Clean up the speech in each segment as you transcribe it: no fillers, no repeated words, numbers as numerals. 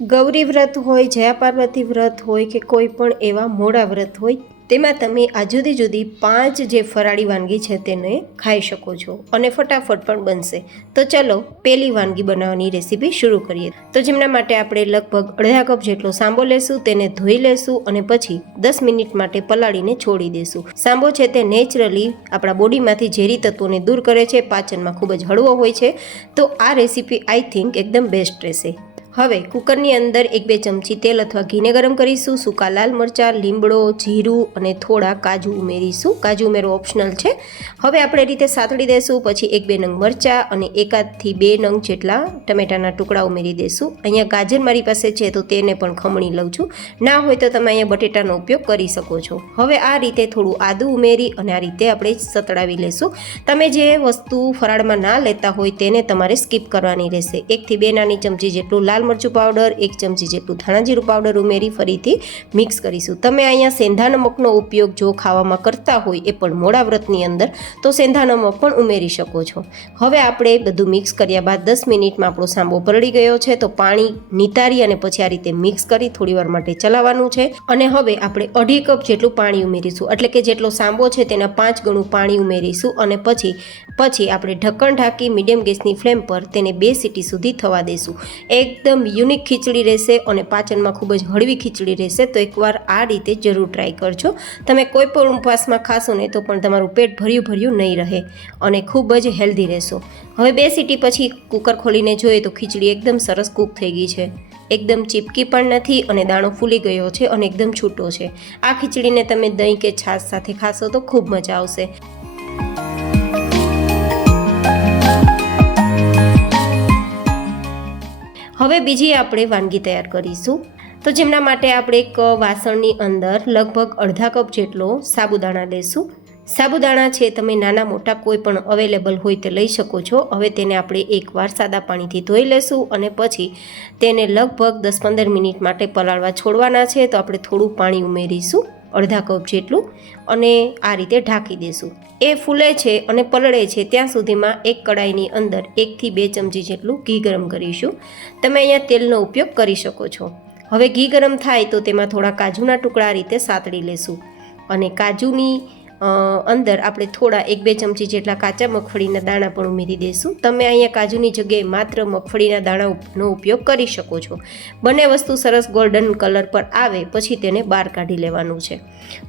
ગૌરી વ્રત હોય, જયા પાર્વતી વ્રત હોય કે કોઈ પણ એવા મોડા વ્રત હોય, તેમાં તમે આ જુદી જુદી 5 જે ફરાળી વાનગી છે તેને ખાઈ શકો છો અને ફટાફટ પણ બનશે. તો ચલો પહેલી વાનગી બનાવવાની રેસીપી શરૂ કરીએ. તો જેમના માટે આપણે લગભગ અડધા કપ જેટલો સાંબો લેશું, તેને ધોઈ લેશું અને પછી 10 મિનિટ માટે પલાળીને છોડી દેશું. સાંબો છે તે નેચરલી આપણા બોડીમાંથી ઝેરી તત્વોને દૂર કરે છે, પાચનમાં ખૂબ જ હળવો હોય છે. તો આ રેસીપી આઈ થિંક એકદમ બેસ્ટ રહેશે. હવે કુકરની અંદર 1-2 ચમચી તેલ અથવા ઘીને ગરમ કરીશું. સૂકા લાલ મરચાં, લીમડો, જીરું અને થોડા કાજુ ઉમેરીશું. કાજુ ઉમેરવું ઓપ્શનલ છે. હવે આપણે રીતે સાતળી દઈશું. પછી 1-2 નંગ મરચાં અને 1-2 નંગ જેટલા ટમેટાના ટુકડા ઉમેરી દઈશું. અહીંયા ગાજર મારી પાસે છે તો તેને પણ ખમણી લઉં છું. ના હોય તો તમે અહીંયા બટેટાનો ઉપયોગ કરી શકો છો. હવે આ રીતે થોડું આદું ઉમેરી અને આ રીતે આપણે સતળાવી લેશું. તમે જે વસ્તુ ફરાળમાં ના લેતા હોય તેને તમારે સ્કીપ કરવાની રહેશે. 1-2 નાની ચમચી જેટલું લાલ મરચું પાવડર, 1 ચમચી જેટલું ધાણા જીરું પાવડર ઉમેરી ફરીથી મિક્સ કરીશું. તમે અહીંયા સેંધા નમકનો ઉપયોગ જો ખાવામાં કરતા હોય એ પણ મોડા વ્રતની અંદર, તો સેંધા નમક પણ ઉમેરી શકો છો. હવે આપણે બધું મિક્સ કર્યા બાદ 10 મિનિટમાં આપણો સાંબો પલળી ગયો છે. તો પાણી નિતારી અને પછી આ રીતે મિક્સ કરી થોડીવાર માટે ચલાવવાનું છે. અને હવે આપણે 1.5 કપ જેટલું પાણી ઉમેરીશું, એટલે કે જેટલો સાંબો છે તેના 5 ગણું પાણી ઉમેરીશું. અને પછી આપણે ઢક્કણ ઢાંકી મીડિયમ ગેસની ફ્લેમ પર તેને 2 સીટી સુધી થવા દઈશું. એકદમ યુનિક ખીચડી રહેશે અને પાચનમાં ખૂબ જ હળવી ખીચડી રહેશે. તો એકવાર આ રીતે જરૂર ટ્રાય કરજો. તમે કોઈ પણ ઉપવાસમાં ખાશો ને તો પણ તમારું પેટ ભર્યું નહીં રહે અને ખૂબ જ હેલ્ધી રહેશો. હવે 2 સીટી પછી કુકર ખોલીને જોઈએ તો ખીચડી એકદમ સરસ કૂક થઈ ગઈ છે. એકદમ ચીપકી પણ નથી અને દાણો ફૂલી ગયો છે અને એકદમ છૂટો છે. આ ખીચડીને તમે દહીં કે છાશ સાથે ખાશો તો ખૂબ મજા આવશે. હવે બીજી આપણે વાનગી તૈયાર કરીશું. તો જેમના માટે આપણે એક વાસણની અંદર લગભગ અડધા કપ જેટલો સાબુદાણા લઈશું. સાબુદાણા છે તમે નાના મોટા કોઈ પણ અવેલેબલ હોય તે લઈ શકો છો. હવે તેને આપણે એકવાર સાદા પાણીથી ધોઈ લેશું અને પછી તેને લગભગ 10-15 મિનિટ માટે પલાળવા છોડવાના છે. તો આપણે થોડું પાણી ઉમેરીશું, અડધા કપ જેટલું, અને આ રીતે ઢાંકી દઈશું. એ ફૂલે છે અને પલળે છે ત્યાં સુધીમાં એક કડાઈની અંદર 1-2 ચમચી જેટલું ઘી ગરમ કરીશું. તમે અહીંયા તેલનો ઉપયોગ કરી શકો છો. હવે ઘી ગરમ થાય તો તેમાં થોડા કાજુના ટુકડા આ રીતે સાતળી લેશું અને કાજુની અંદર આપણે થોડા 1-2 ચમચી જેટલા કાચા મગફળીના દાણા પણ ઉમેરી દઈશું. તમે અહીંયા કાજુની જગ્યાએ માત્ર મગફળીના દાણાનો ઉપયોગ કરી શકો છો. બંને વસ્તુ સરસ ગોલ્ડન કલર પર આવે પછી તેને બહાર કાઢી લેવાનું છે.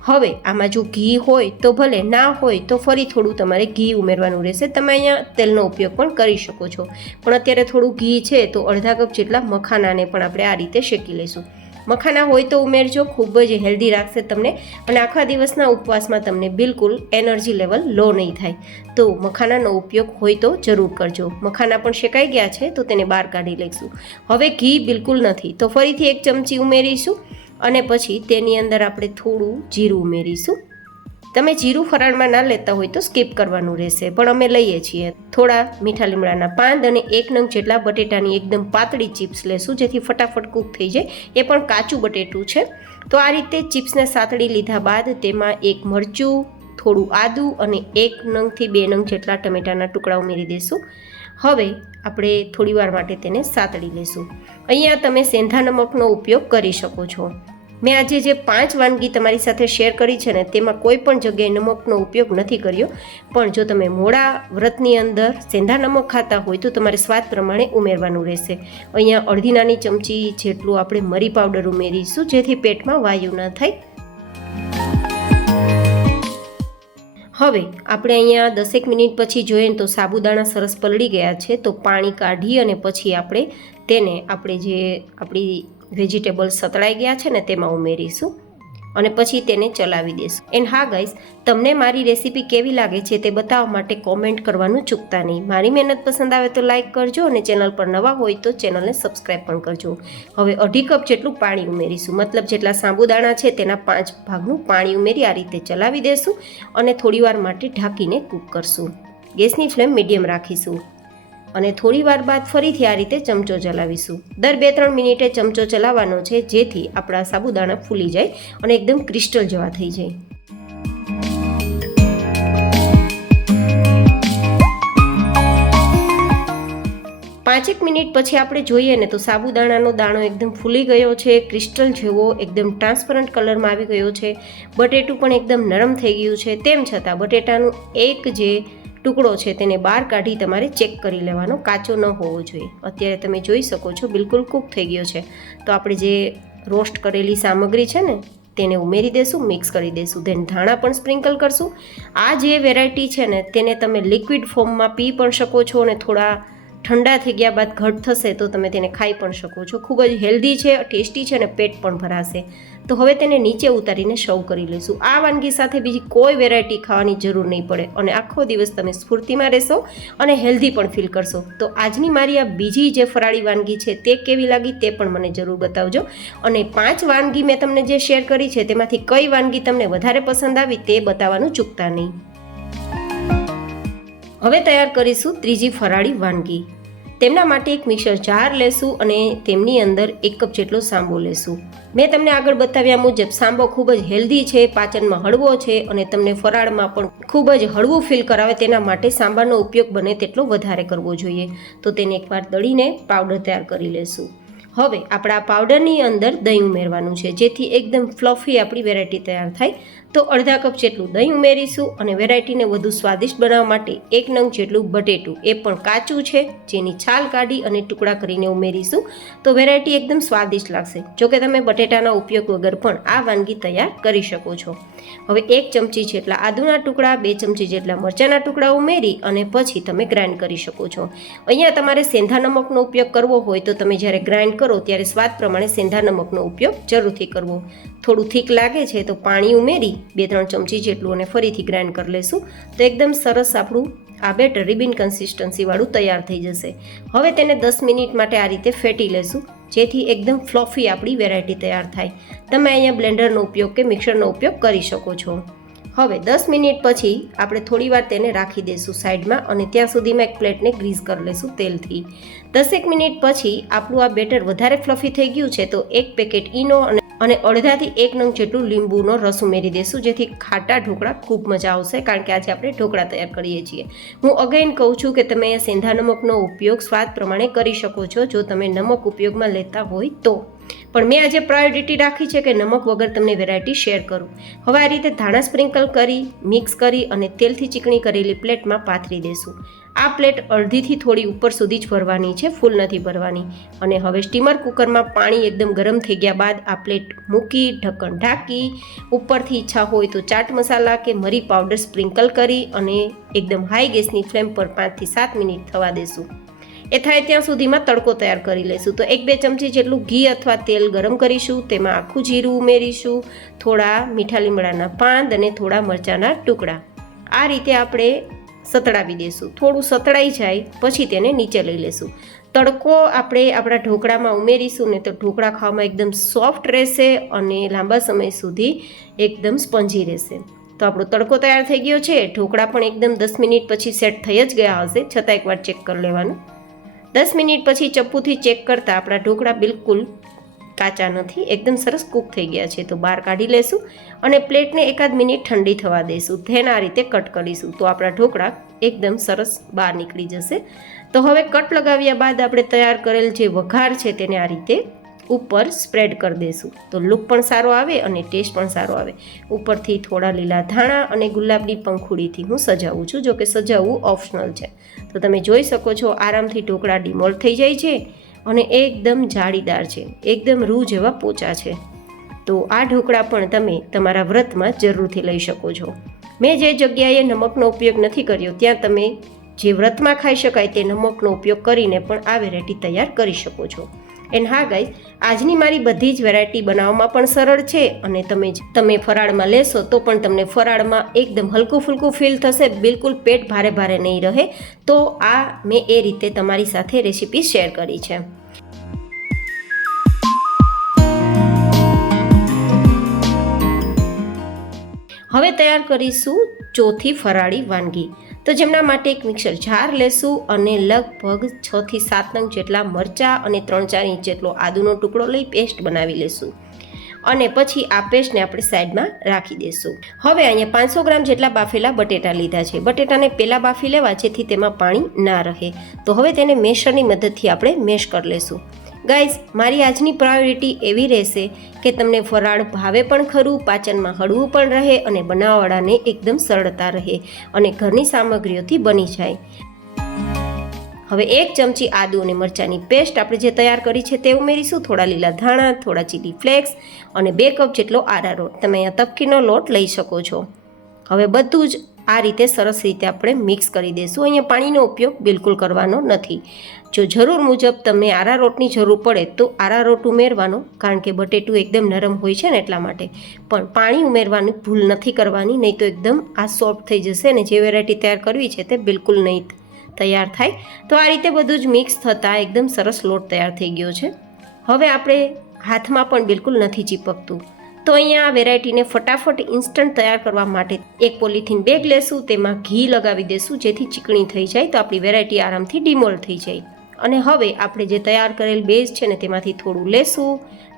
હવે આમાં જો ઘી હોય તો ભલે, ના હોય તો ફરી થોડું તમારે ઘી ઉમેરવાનું રહેશે. તમે અહીંયા તેલનો ઉપયોગ પણ કરી શકો છો. પણ અત્યારે થોડું ઘી છે તો અડધા કપ જેટલા મખાનાને પણ આપણે આ રીતે શેકી લઈશું. મખાના હોય તો ઉમેરજો, ખૂબ જ હેલ્ધી રાખશે તમને અને આખા દિવસના ઉપવાસમાં તમને બિલકુલ એનર્જી લેવલ લો નહીં થાય. તો મખાનાનો ઉપયોગ હોય તો જરૂર કરજો. મખાના પણ શેકાઈ ગયા છે તો તેને બહાર કાઢી લઈશું. હવે ઘી બિલકુલ નથી તો ફરીથી 1 ચમચી ઉમેરીશું અને પછી તેની અંદર આપણે થોડું જીરું ઉમેરીશું. તમે જીરું ફરાળમાં ના લેતા હોય તો સ્કીપ કરવાનું રહેશે, પણ અમે લઈએ છીએ. થોડા મીઠા લીમડાના પાન અને 1 નંગ જેટલા બટેટાની એકદમ પાતળી ચિપ્સ લેશું જેથી ફટાફટ કૂક થઈ જાય. એ પણ કાચું બટેટું છે. તો આ રીતે ચિપ્સને સાતળી લીધા બાદ તેમાં 1 મરચું, થોડું આદું અને 1 નંગથી 2 નંગ જેટલા ટમેટાના ટુકડા ઉમેરી દઈશું. હવે આપણે થોડીવાર માટે તેને સાતળી લઈશું. અહીંયા તમે સેંધા નમકનો ઉપયોગ કરી શકો છો. મેં આજે જે 5 વાનગી તમારી સાથે શેર કરી છે ને તેમાં કોઈ પણ જગ્યાએ નમકનો ઉપયોગ નથી કર્યો. પણ જો તમે મોડા વ્રતની અંદર સેંધા નમક ખાતા હોય તો તમારે સ્વાદ પ્રમાણે ઉમેરવાનું રહેશે. અહીંયા અડધી નાની ચમચી જેટલું આપણે મરી પાવડર ઉમેરીશું જેથી પેટમાં વાયુ ન થાય. હવે આપણે અહીંયા 10 મિનિટ પછી જોઈએ તો સાબુદાણા સરસ પલળી ગયા છે. તો પાણી કાઢી અને પછી આપણે તેને આપણી વેજીટેબલ્સ સતળાઈ ગયા છે ને તેમાં ઉમેરીશું અને પછી તેને ચલાવી દઈશું. એન્ડ હા ગાઈસ, તમને મારી રેસીપી કેવી લાગે છે તે બતાવવા માટે કોમેન્ટ કરવાનું ચૂકતા નહીં. મારી મહેનત પસંદ આવે તો લાઇક કરજો અને ચેનલ પર નવા હોય તો ચેનલને સબસ્ક્રાઈબ પણ કરજો. હવે 1.5 કપ જેટલું પાણી ઉમેરીશું, મતલબ જેટલા સાબુદાણા છે તેના 5 ભાગનું પાણી ઉમેરી આ રીતે ચલાવી દઈશું અને થોડીવાર માટે ઢાંકીને કૂક કરશું. ગેસની ફ્લેમ મીડિયમ રાખીશું અને થોડી વાર બાદ ફરીથી આ રીતે ચમચો ચલાવીશું. દર 2-3 મિનિટે ચમચો ચલાવવાનો છે જેથી આપણા સાબુદાણા ફૂલી જાય અને એકદમ ક્રિસ્ટલ જેવા થઈ જાય. 5 મિનિટ પછી આપણે જોઈએ ને તો સાબુદાણાનો દાણો એકદમ ફૂલી ગયો છે, ક્રિસ્ટલ જેવો એકદમ ટ્રાન્સપરન્ટ કલરમાં આવી ગયો છે, બટેટું પણ એકદમ નરમ થઈ ગયું છે. તેમ છતાં બટેટાનું એક જે ટુકડો છે તેને બહાર કાઢી તમારે ચેક કરી લેવાનો, કાચો ન હોવો જોઈએ. અત્યારે તમે જોઈ શકો છો બિલકુલ કૂક થઈ ગયો છે. તો આપણે જે રોસ્ટ કરેલી સામગ્રી છે ને તેને ઉમેરી દેશું, મિક્સ કરી દેશું, ધેન ધાણા પણ સ્પ્રિંકલ કરશું. આ જે વેરાયટી છે ને તેને તમે લિક્વિડ ફોર્મમાં પી પણ શકો છો અને થોડા ઠંડા થઈ ગયા બાદ ઘટ થશે તો તમે તેને ખાઈ પણ શકો છો. ખૂબ જ હેલ્ધી છે, ટેસ્ટી છે અને પેટ પણ ભરાશે. તો હવે તેને નીચે ઉતારીને સર્વ કરી લઈશું. આ વાનગી સાથે બીજી કોઈ વેરાયટી ખાવાની જરૂર નહીં પડે અને આખો દિવસ તમે સ્ફૂર્તિમાં રહેશો અને હેલ્ધી પણ ફીલ કરશો. તો આજની મારી આ બીજી જે ફરાળી વાનગી છે તે કેવી લાગી તે પણ મને જરૂર બતાવજો. અને 5 વાનગી મેં તમને જે શેર કરી છે તેમાંથી કઈ વાનગી તમને વધારે પસંદ આવી તે બતાવવાનું ચૂકતા નહીં. હવે તૈયાર કરીશું ત્રીજી ફરાળી વાનગી. તેમના માટે એક મિક્સર જાર લેશું અને તેમની અંદર 1 કપ જેટલો સાંબો લેશું. મેં તમને આગળ બતાવ્યા મુજબ સાંબો ખૂબ જ હેલ્ધી છે, પાચનમાં હળવો છે અને તમને ફરાળમાં પણ ખૂબ જ હળવું ફીલ કરાવે. તેના માટે સાંબાનો ઉપયોગ બને તેટલો વધારે કરવો જોઈએ. તો તેને એકવાર દળીને પાવડર તૈયાર કરી લેશું. હવે આપણા પાવડરની અંદર દહીં ઉમેરવાનું છે જેથી એકદમ ફ્લફી આપણી વેરાયટી તૈયાર થાય. તો અડધા કપ જેટલું દહીં ઉમેરીશું અને વેરાયટીને વધુ સ્વાદિષ્ટ બનાવવા માટે 1 નંગ જેટલું બટેટું, એ પણ કાચું છે, જેની છાલ કાઢી અને ટુકડા કરીને ઉમેરીશું. તો વેરાયટી એકદમ સ્વાદિષ્ટ લાગશે. જોકે તમે બટેટાના ઉપયોગ વગર પણ આ વાનગી તૈયાર કરી શકો છો. હવે 1 ચમચી જેટલા આદુના ટુકડા, 2 ચમચી જેટલા મરચાંના ટુકડા ઉમેરી અને પછી તમે ગ્રાઇન્ડ કરી શકો છો. અહીંયા તમારે સેંધા નમકનો ઉપયોગ કરવો હોય તો તમે જ્યારે ગ્રાઇન્ડ કરો ત્યારે સ્વાદ પ્રમાણે સેંધા નમકનો ઉપયોગ જરૂરથી કરવો. થોડું થીક લાગે છે તો પાણી ઉમેરી 2-3 ચમચી જેટલું અને ફરીથી ગ્રાઇન્ડ કરી લેશું. તો એકદમ સરસ આપણું આ બેટર રિબિન કન્સિસ્ટન્સીવાળું તૈયાર થઈ જશે. હવે તેને 10 મિનિટ માટે આ રીતે ફેટી લેશું જેથી એકદમ ફ્લફી આપણી વેરાયટી તૈયાર થાય. તમે અહીંયા બ્લેન્ડરનો ઉપયોગ કે મિક્સરનો ઉપયોગ કરી શકો છો. હવે 10 મિનિટ પછી આપણે થોડીવાર તેને રાખી દઈશું સાઈડમાં અને ત્યાં સુધીમાં એક પ્લેટને ગ્રીસ કરી લઈશું તેલથી. 10 મિનિટ પછી આપણું આ બેટર વધારે ફ્લફી થઈ ગયું છે તો 1 પેકેટ ઈનો અને અડધાથી 1 નંગ જેટલું લીંબુનો રસ ઉમેરી દઈશું જેથી ખાટા ઢોકળા ખૂબ મજા આવશે, કારણ કે આજે આપણે ઢોકળા તૈયાર કરીએ છીએ. હું અગેન કહું છું કે તમે સેંધા નમકનો ઉપયોગ સ્વાદ પ્રમાણે કરી શકો છો જો તમે નમક ઉપયોગમાં લેતા હોય તો. પણ મેં આજે પ્રાયોરિટી રાખી છે કે નમક વગર તમને વેરાયટી શેર કરું. હવે આ રીતે ધાણા સ્પ્રિંકલ કરી, મિક્સ કરી અને તેલથી ચીકણી કરેલી પ્લેટમાં પાથરી દઈશું. આ પ્લેટ અડધીથી થોડી ઉપર સુધી જ ભરવાની છે, ફૂલ નથી ભરવાની. અને હવે સ્ટીમર કુકરમાં પાણી એકદમ ગરમ થઈ ગયા બાદ આ પ્લેટ મૂકી ઢક્કણ ઢાંકી ઉપરથી ઈચ્છા હોય તો ચાટ મસાલા કે મરી પાવડર સ્પ્રિંકલ કરી અને એકદમ હાઈ ગેસની ફ્લેમ પર 5 થી 7 મિનિટ થવા દેશું. એ થાય ત્યાં સુધીમાં તડકો તૈયાર કરી લઈશું. તો 1-2 ચમચી જેટલું ઘી અથવા તેલ ગરમ કરીશું, તેમાં આખું જીરું ઉમેરીશું, થોડા મીઠા લીમડાના પાન અને થોડા મરચાંના ટુકડા. આ રીતે આપણે સતળાવી દઈશું. થોડું સતળાઈ જાય પછી તેને નીચે લઈ લઈશું. તડકો આપણે આપણા ઢોકળામાં ઉમેરીશું ને તો ઢોકળા ખાવામાં એકદમ સોફ્ટ રહેશે અને લાંબા સમય સુધી એકદમ સ્પંજી રહેશે. તો આપણો તડકો તૈયાર થઈ ગયો છે. ઢોકળા પણ એકદમ 10 મિનિટ પછી સેટ થઈ જ ગયા હશે, છતાં એકવાર ચેક કરી લેવાનું. 10 મિનિટ પછી ચપ્પુથી ચેક કરતાં આપણા ઢોકળા બિલકુલ કાચા નથી, એકદમ સરસ કૂક થઈ ગયા છે. તો બહાર કાઢી લેશું અને પ્લેટને 1-8 મિનિટ ઠંડી થવા દઈશું. તેને આ રીતે કટ કરીશું તો આપણા ઢોકળા એકદમ સરસ બહાર નીકળી જશે. તો હવે કટ લગાવ્યા બાદ આપણે તૈયાર કરેલ જે વઘાર છે તેને આ રીતે ઉપર સ્પ્રેડ કરી દઈશું. તો લુક પણ સારો આવે અને ટેસ્ટ પણ સારો આવે. ઉપરથી થોડા લીલા ધાણા અને ગુલાબની પંખુડીથી હું સજાવું છું, જો કે સજાવવું ઓપ્શનલ છે. તો તમે જોઈ શકો છો આરામથી ઢોકળા ડિમોલ્ડ થઈ જાય છે અને એકદમ જાળીદાર છે, એકદમ રૂ જેવા પોચા છે. તો આ ઢોકળા પણ તમે તમારા વ્રતમાં જરૂરથી લઈ શકો છો. મેં જે જગ્યાએ નમકનો ઉપયોગ નથી કર્યો ત્યાં તમે જે વ્રતમાં ખાઈ શકાય તે નમકનો ઉપયોગ કરીને પણ આ વેરાયટી તૈયાર કરી શકો છો. એન્ડ હા ગાઈઝ, આજની મારી બધી જ વેરાયટી બનાવવામાં પણ સરળ છે અને તમે ફરાળમાં લેશો તો પણ તમને ફરાળમાં એકદમ હલકું ફૂલકું ફીલ થશે, બિલકુલ પેટ ભારે ભારે નહીં રહે. તો આ મેં એ રીતે તમારી સાથે રેસીપી શેર કરી છે. હવે તૈયાર કરીશું ચોથી ફરાળી વાનગી. તો જેમના માટે એક મિક્સર જાર લેશું અને લગભગ 6 થી 7 નંગ જેટલા મરચાં અને 3-4 ઇંચ જેટલો આદુનો ટુકડો લઈ પેસ્ટ બનાવી લેશું. અને પછી આ પેસ્ટને આપણે સાઈડમાં રાખી દઈશું. હવે અહીંયા 500 ગ્રામ જેટલા બાફેલા બટેટા લીધા છે. બટેટાને પહેલાં બાફી લેવા જેથી તેમાં પાણી ના રહે. તો હવે તેને મેશરની મદદથી આપણે મેશ કરી લઈશું. ગાઈઝ, મારી આજની પ્રાયોરિટી એવી રહેશે કે તમને ફરાળ ભાવે પણ ખરું, પાચનમાં હળવું પણ રહે અને બનાવવાળાને એકદમ સરળતા રહે અને ઘરની સામગ્રીઓથી બની જાય. હવે 1 ચમચી આદુ અને મરચાંની પેસ્ટ આપણે જે તૈયાર કરી છે તે ઉમેરીશું. થોડા લીલા ધાણા, થોડા ચીલી ફ્લેક્સ અને 2 કપ જેટલો આરારોટ. તમે અહીંયા તપકીનો લોટ લઈ શકો છો. હવે બધું જ આ રીતે સરસ રીતે આપણે મિક્સ કરી દઈશું. અહીંયા પાણીનો ઉપયોગ બિલકુલ કરવાનો નથી. જો જરૂર મુજબ તમને આરારોટની જરૂર પડે તો આરારોટ ઉમેરવાનો, કારણ કે બટેટું એકદમ નરમ હોય છે ને એટલા માટે. પણ પાણી ઉમેરવાની ભૂલ નથી કરવાની, નહીં તો એકદમ આ સોફ્ટ થઈ જશે અને જે વેરાયટી તૈયાર કરવી છે તે બિલકુલ નહીં તૈયાર થાય. તો આ રીતે બધું જ મિક્સ થતાં એકદમ સરસ લોટ તૈયાર થઈ ગયો છે. હવે આપણે હાથમાં પણ બિલકુલ નથી ચીપકતું. તો અહીંયા આ વેરાયટીને ફટાફટ ઇન્સ્ટન્ટ તૈયાર કરવા માટે એક પોલિથીન બેગ લેશું, તેમાં ઘી લગાવી દેશું જેથી ચીકણી થઈ જાય તો આપણી વેરાયટી આરામથી ડિમોલ્ડ થઈ જાય. અને હવે આપણે જે તૈયાર કરેલ બેઝ છે ને તેમાંથી થોડું લેશું,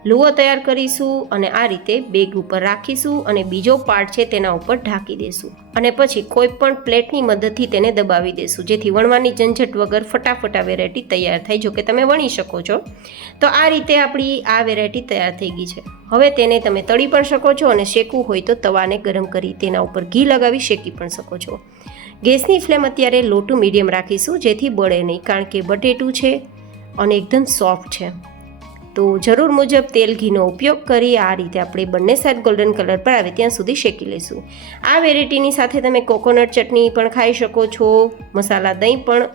લુઓ તૈયાર કરીશું અને આ રીતે બેગ ઉપર રાખીશું અને બીજો પાર્ટ છે તેના ઉપર ઢાંકી દઈશું અને પછી કોઈ પણ પ્લેટની મદદથી તેને દબાવી દઈશું જેથી વણવાની ઝંઝટ વગર ફટાફટ આ વેરાયટી તૈયાર થાય. જો કે તમે વણી શકો છો. તો આ રીતે આપણી આ વેરાયટી તૈયાર થઈ ગઈ છે. હવે તેને તમે તળી પણ શકો છો અને શેકવું હોય તો તવાને ગરમ કરી તેના ઉપર ઘી લગાવી શેકી પણ શકો છો. ગેસની ફ્લેમ અત્યારે લો ટુ મીડિયમ રાખીશું જેથી બળે નહીં, કારણ કે બટેટું છે અને એકદમ સોફ્ટ છે. તો જરૂર મુજબ તેલ ઘીનો ઉપયોગ કરી આ રીતે આપણે બંને સાઈડ ગોલ્ડન કલર પર આવે ત્યાં સુધી શેકી લઈશું. આ વેરાયટીની સાથે તમે કોકોનટ ચટણી પણ ખાઈ શકો છો, મસાલા દહીં પણ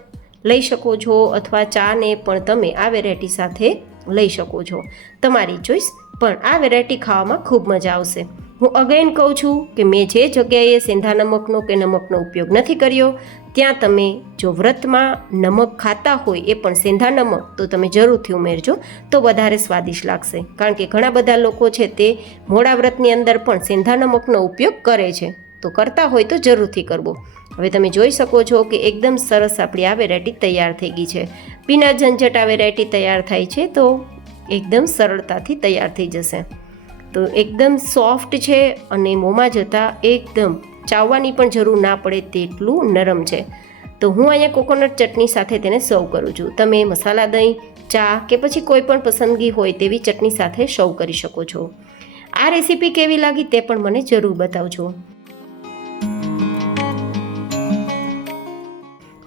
લઈ શકો છો અથવા ચાને પણ તમે આ વેરાયટી સાથે લઈ શકો છો. તમારી ચોઈસ. પણ આ વેરાયટી ખાવામાં ખૂબ મજા આવશે. હું અગેન કહું છું કે મેં જે જગ્યાએ સેંધા નમકનો કે નમકનો ઉપયોગ નથી કર્યો ત્યાં તમે જો વ્રતમાં નમક ખાતા હોય એ પણ સેંધા નમક તો તમે જરૂરથી ઉમેરજો તો વધારે સ્વાદિષ્ટ લાગશે. કારણ કે ઘણા બધા લોકો છે તે મોડા વ્રતની અંદર પણ સેંધા નમકનો ઉપયોગ કરે છે, તો કરતા હોય તો જરૂરથી કરવો. હવે તમે જોઈ શકો છો કે એકદમ સરસ આપણી આ વેરાયટી તૈયાર થઈ ગઈ છે. બિના ઝંઝટ આ વેરાયટી તૈયાર થાય છે તો એકદમ સરળતાથી તૈયાર થઈ જશે. તો એકદમ સોફ્ટ છે અને મોંમાં જતાં એકદમ ચાવવાની પણ જરૂર ના પડે તેટલું નરમ છે. તો હું અહીંયા કોકોનટ ચટણી સાથે તેને સર્વ કરું છું. તમે મસાલા દહીં, ચા કે પછી કોઈ પણ પસંદગી હોય તેવી ચટણી સાથે સર્વ કરી શકો છો. આ રેસીપી કેવી લાગી તે પણ મને જરૂર બતાવજો.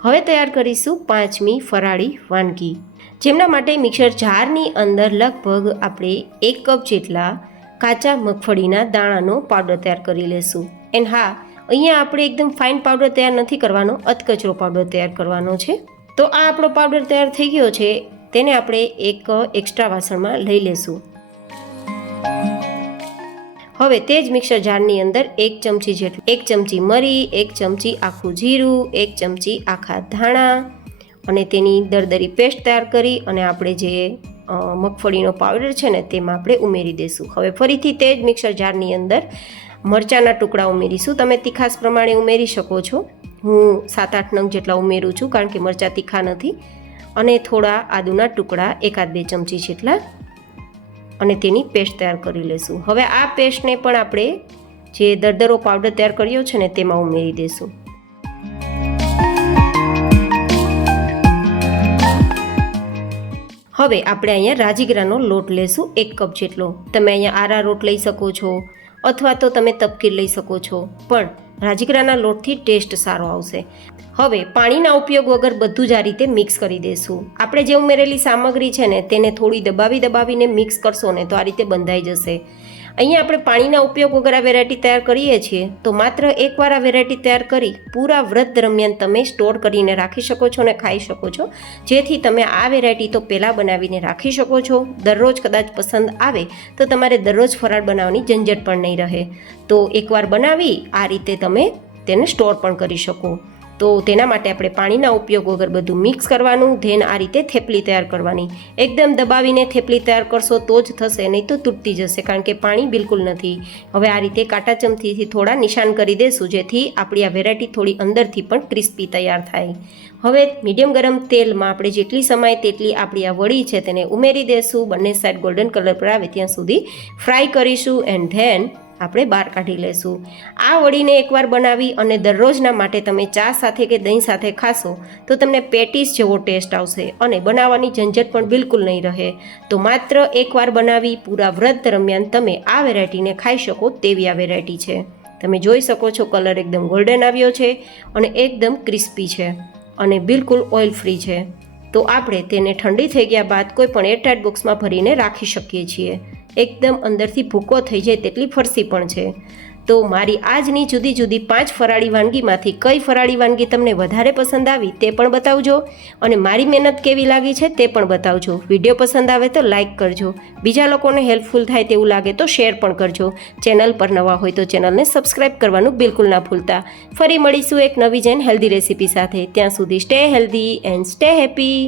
હવે તૈયાર કરીશું 5મી ફરાળી વાનગી, જેમના માટે મિક્સર જારની અંદર લગભગ આપણે 1 કપ જેટલા કાચા મગફળીના દાણાનો પાવડર તૈયાર કરી લેશું. એન્ડ હા, અહીંયા આપણે એકદમ ફાઇન પાવડર તૈયાર નથી કરવાનો, અધકચરો પાવડર તૈયાર કરવાનો છે. તો આ આપણો પાવડર તૈયાર થઈ ગયો છે, તેને આપણે એક એક્સ્ટ્રા વાસણમાં લઈ લેશું. હવે તે જ મિક્સર જારની અંદર 1 ચમચી જેટલું, 1 ચમચી મરી, 1 ચમચી આખું જીરું, 1 ચમચી આખા ધાણા અને તેની દરદરી પેસ્ટ તૈયાર કરી અને આપણે જે મગફળીનો પાવડર છે ને તેમાં આપણે ઉમેરી દઈશું. હવે ફરીથી તે જ મિક્સર જારની અંદર મરચાંના ટુકડા ઉમેરીશું. તમે તીખાસ પ્રમાણે ઉમેરી શકો છો. હું 7-8 નંગ જેટલા ઉમેરું છું કારણ કે મરચાં તીખા નથી. અને થોડા આદુના ટુકડા 1-2 ચમચી જેટલા અને તેની પેસ્ટ તૈયાર કરી લઈશું. હવે આ પેસ્ટને પણ આપણે જે દરદરો પાવડર તૈયાર કર્યો છે ને તેમાં ઉમેરી દઈશું. હવે આપણે અહીંયા રાજગરાનો લોટ લેશું 1 કપ જેટલો. તમે અહીંયા આરારોટ લઈ શકો છો અથવા તો તમે તપકીર લઈ શકો છો, પણ રાજગરાના લોટથી ટેસ્ટ સારો આવશે. હવે પાણીના ઉપયોગ વગર બધું જ આ રીતે મિક્સ કરી દઈશું. આપણે જે ઉમેરેલી સામગ્રી છે ને તેને થોડી દબાવીને મિક્સ કરશો ને તો આ રીતે બંધાઈ જશે. અહીંયા આપણે પાણીના ઉપયોગ વગર આ વેરાયટી તૈયાર કરીએ છીએ, તો માત્ર એકવાર આ વેરાયટી તૈયાર કરી પૂરા વ્રત દરમિયાન તમે સ્ટોર કરીને રાખી શકો છો અને ખાઈ શકો છો, જેથી તમે આ વેરાયટી તો પહેલાં બનાવીને રાખી શકો છો. દરરોજ કદાચ પસંદ આવે તો તમારે દરરોજ ફરાળ બનાવવાની ઝંઝટ પણ નહીં રહે. તો એકવાર બનાવી આ રીતે તમે તેને સ્ટોર પણ કરી શકો. તો તેના માટે આપણે પાણીના ઉપયોગ વગર બધું મિક્સ કરવાનું, ધેન આ રીતે થેપલી તૈયાર કરવાની. એકદમ દબાવીને થેપલી તૈયાર કરશો તો જ થશે, નહીં તો તૂટી જશે, કારણ કે પાણી બિલકુલ નથી. હવે આ રીતે કાંટા ચમચીથી થોડા નિશાન કરી દેશું, જેથી આપણી આ વેરાયટી થોડી અંદરથી પણ ક્રિસ્પી તૈયાર થાય. હવે મીડિયમ ગરમ તેલમાં આપણે જેટલી સમાય તેટલી આપણી આ વડી છે તેને ઉમેરી દેશું. બંને સાઈડ ગોલ્ડન કલર પર આવે ત્યાં સુધી ફ્રાય કરીશું એન્ડ ધેન આપણે બહાર કાઢી લેશું. આ વડીને એકવાર બનાવી અને દરરોજના માટે તમે ચા સાથે કે દહીં સાથે ખાશો તો તમને પેટીસ જેવો ટેસ્ટ આવશે અને બનાવવાની ઝંઝટ પણ બિલકુલ નહીં રહે. તો માત્ર એકવાર બનાવી પૂરા વ્રત દરમિયાન તમે આ વેરાયટીને ખાઈ શકો તેવી આ વેરાયટી છે. તમે જોઈ શકો છો કલર એકદમ ગોલ્ડન આવ્યો છે અને એકદમ ક્રિસ્પી છે અને બિલકુલ ઓઇલ ફ્રી છે. તો આપણે તેને ઠંડી થઈ ગયા બાદ કોઈ પણ એરટાઇટ બોક્સમાં ભરીને રાખી શકીએ છીએ. એકદમ અંદરથી ભૂકો થઈ જાય તેટલી ફરસી પણ છે. તો મારી આજની જુદી જુદી 5 ફરાળી વાનગીમાંથી કઈ ફરાળી વાનગી તમને વધારે પસંદ આવી તે પણ બતાવજો અને મારી મહેનત કેવી લાગી છે તે પણ બતાવજો. વિડીયો પસંદ આવે તો લાઇક કરજો, બીજા લોકોને હેલ્પફુલ થાય તેવું લાગે તો શેર પણ કરજો. ચેનલ પર નવા હોય તો ચેનલને સબસ્ક્રાઈબ કરવાનું બિલકુલ ના ભૂલતા. ફરી મળીશું એક નવી જૈન હેલ્ધી રેસીપી સાથે. ત્યાં સુધી stay healthy and stay happy.